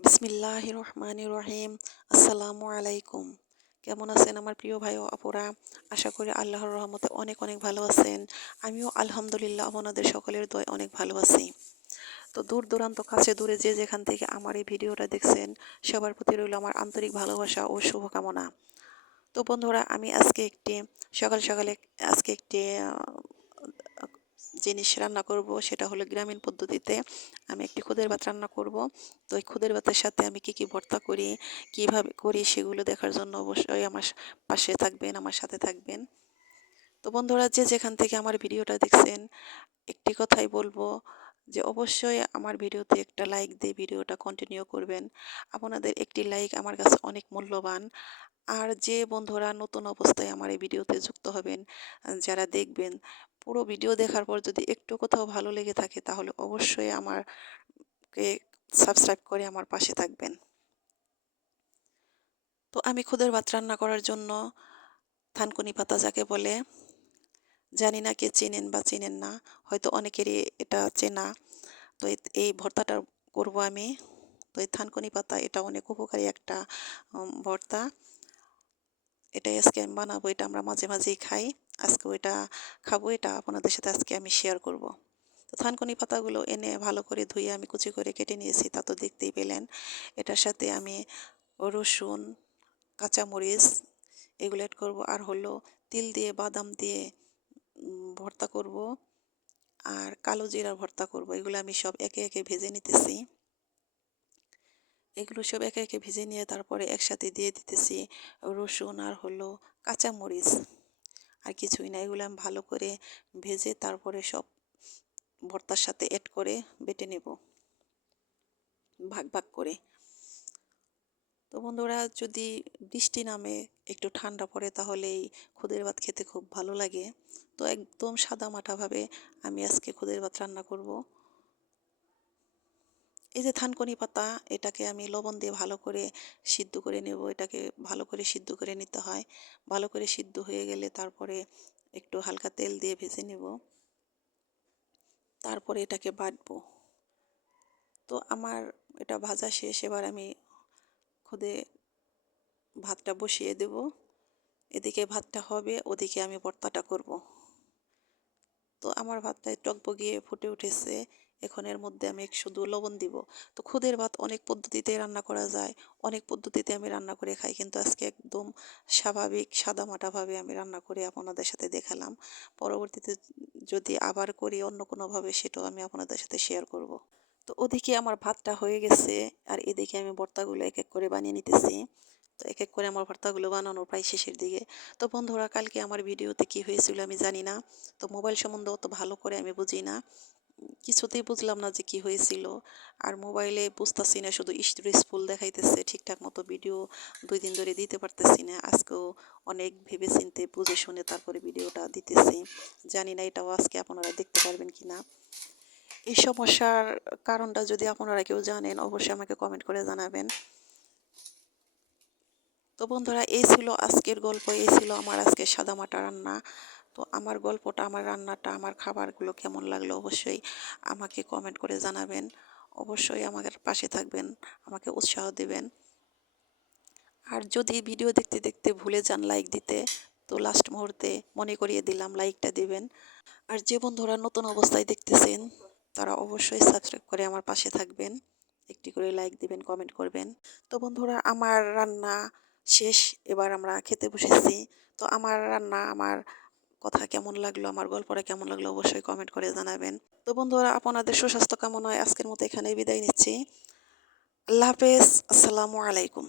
বিসমিল্লাহ রহমান রহিম। আসসালামু আলাইকুম। কেমন আছেন আমার প্রিয় ভাই ও আশা করি আল্লাহর রহমতে অনেক অনেক ভালো আছেন। আমিও আলহামদুলিল্লাহ আপনাদের সকলের দয় অনেক ভালো আছি। তো দূর দূরান্ত, কাছে দূরে যে যেখান থেকে আমার এই ভিডিওটা দেখছেন, সবার প্রতি রইল আমার আন্তরিক ভালোবাসা ও শুভকামনা। তো বন্ধুরা, আমি আজকে একটি, সকাল সকালে আজকে একটি জিনিস রান্না করব সেটা হলো গ্রামীণ পদ্ধতিতে আমি একটি খুদের ভাত রান্না করব। তো এই খুদের ভাতের সাথে আমি কি কি ভর্তা করি, কীভাবে করি সেগুলো দেখার জন্য অবশ্যই আমার পাশে থাকবেন, আমার সাথে থাকবেন। তো বন্ধুরা, যে যেখান থেকে আমার ভিডিওটা দেখছেন, একটি কথাই বলব যে অবশ্যই আমার ভিডিওতে একটা লাইক দিয়ে ভিডিওটা কন্টিনিউ করবেন। আপনাদের একটি লাইক আমার কাছে অনেক মূল্যবান। আর যে বন্ধুরা নতুন অবস্থায় আমার এই ভিডিওতে যুক্ত হবেন, যারা দেখবেন পুরো ভিডিও দেখার পর যদি একটু কোথাও ভালো লেগে থাকে, তাহলে অবশ্যই আমারকে সাবস্ক্রাইব করে আমার পাশে থাকবেন। তো আমি খুদের ভাত রান্না করার জন্য থানকুনি পাতা যাকে বলে, জানি না কে চেনেন বা চেনেন না, হয়তো অনেকেরই এটা চেনা। তো এই ভর্তাটা করব আমি। তো এই থানকুনি পাতা এটা অনেক উপকারী একটা ভর্তা। এটাই আজকে আমি বানাবো, এটা আমরা মাঝে মাঝেই খাই। আজকে ওইটা খাব, এটা আপনাদের সাথে আজকে আমি শেয়ার করব। তো থানকুনি পাতাগুলো এনে ভালো করে ধুয়ে আমি কুচি করে কেটে নিয়েছি, তা তো দেখতেই পেলেন। এটার সাথে আমি রসুন, কাঁচামরিচ এগুলো অ্যাড করব, আর হলো তিল দিয়ে, বাদাম দিয়ে ভর্তা করব, আর কালো জিরার ভর্তা করব, এগুলো আমি সব একে একে ভেজে নিতেছি। এগুলো সব একে একে ভেজে নিয়ে তারপরে একসাথে দিয়ে দিতেছি। রসুন আর হলো কাঁচামরিচ। আর কিছুই না, এগুলো আমি ভালো করে ভেজে তারপরে সব ভর্তার সাথে অ্যাড করে বেটে নেব। ভাগ ভাগ করে। তো বন্ধুরা, যদি বৃষ্টি নামে একটু ঠান্ডা পড়ে, তাহলে এই খুদের ভাত খেতে খুব ভালো লাগে। তো একদম সাদা মাটাভাবে আমি আজকে খুদের ভাত রান্না করব। এই যে থানকনি পাতা, এটাকে আমি লবণ দিয়ে ভালো করে সিদ্ধ করে নেব। এটাকে ভালো করে সিদ্ধ করে নিতে হয়। ভালো করে সিদ্ধ হয়ে গেলে তারপরে একটু হালকা তেল দিয়ে ভেজে নেব। তারপরে এটাকে বাটবো। তো আমার এটা ভাজা শেষ। এবার আমি খুদে ভাতটা বসিয়ে দেব। এদিকে ভাতটা হবে, ওদিকে আমি ভর্তাটা করব। তো আমার ভাতটা টকবগিয়ে ফুটে উঠেছে। এখন এর মধ্যে আমি শুধু লবণ দিব। তো খুদের ভাত অনেক পদ্ধতিতে রান্না করা যায়, অনেক পদ্ধতিতে আমি রান্না করে খাই, কিন্তু আজকে একদম স্বাভাবিক সাদামাটাভাবে আমি রান্না করে আপনাদের সাথে দেখালাম। পরবর্তীতে যদি আবার করি অন্য কোনোভাবে, সেটাও আমি আপনাদের সাথে শেয়ার করব। তো ওদিকে আমার ভাতটা হয়ে গেছে, আর এদিকে আমি ভর্তাগুলো এক এক করে বানিয়ে নিতেছি। তো এক এক করে আমার ভর্তাগুলো বানানো প্রায় শেষের দিকে। তো বন্ধুরা, কালকে আমার ভিডিওতে কি হয়েছিল আমি জানি না। তো মোবাইল সম্বন্ধে অত ভালো করে আমি বুঝি না। কিছুতেই বুঝলাম না যে কি হয়েছিল। আর মোবাইলে বুঝতেছি না, শুধু স্ট্রেসফুল দেখাইতেছে, ঠিকঠাক মতো ভিডিও দুই দিন ধরে দিতে পারতেছি না। আজকেও অনেক ভেবে চিনতে বুঝে শুনে তারপরে ভিডিওটা দিতেছি। জানি না এটাও আজকে আপনারা দেখতে পারবেন কি না। এই সমস্যার কারণটা যদি আপনারা কেউ জানেন, অবশ্যই আমাকে কমেন্ট করে জানাবেন। তো বন্ধুরা, এই ছিল আজকের গল্প, এই ছিল আমার আজকে সাদামাটা রান্না। তো আমার গল্পটা, আমার রান্নাটা, আমার খাবারগুলো কেমন লাগল অবশ্যই আমাকে কমেন্ট করে জানাবেন। অবশ্যই আমাদের পাশে থাকবেন, আমাকে উৎসাহ দেবেন। আর যদি ভিডিও দেখতে দেখতে ভুলে যান লাইক দিতে, তো লাস্ট মুহূর্তে মনে করিয়ে দিলাম লাইকটা দিবেন। আর যে বন্ধুরা নতুন অবস্থায় দেখতেছেন, তারা অবশ্যই সাবস্ক্রাইব করে আমার পাশে থাকবেন। একটি করে লাইক দিবেন কমেন্ট করবেন। তো বন্ধুরা, আমার রান্না শেষ, এবার আমরা খেতে বসেছি। তো আমার রান্না, আমার কথা কেমন লাগল, আমার গল্পটা কেমন লাগল অবশ্যই কমেন্ট করে জানাবেন। তো বন্ধুরা, আপনাদের সুস্বাস্থ্য কামনায় আজকের মতো এখানে বিদায় নিচ্ছি। আল্লাহ হাফেজ, আসসালামু আলাইকুম।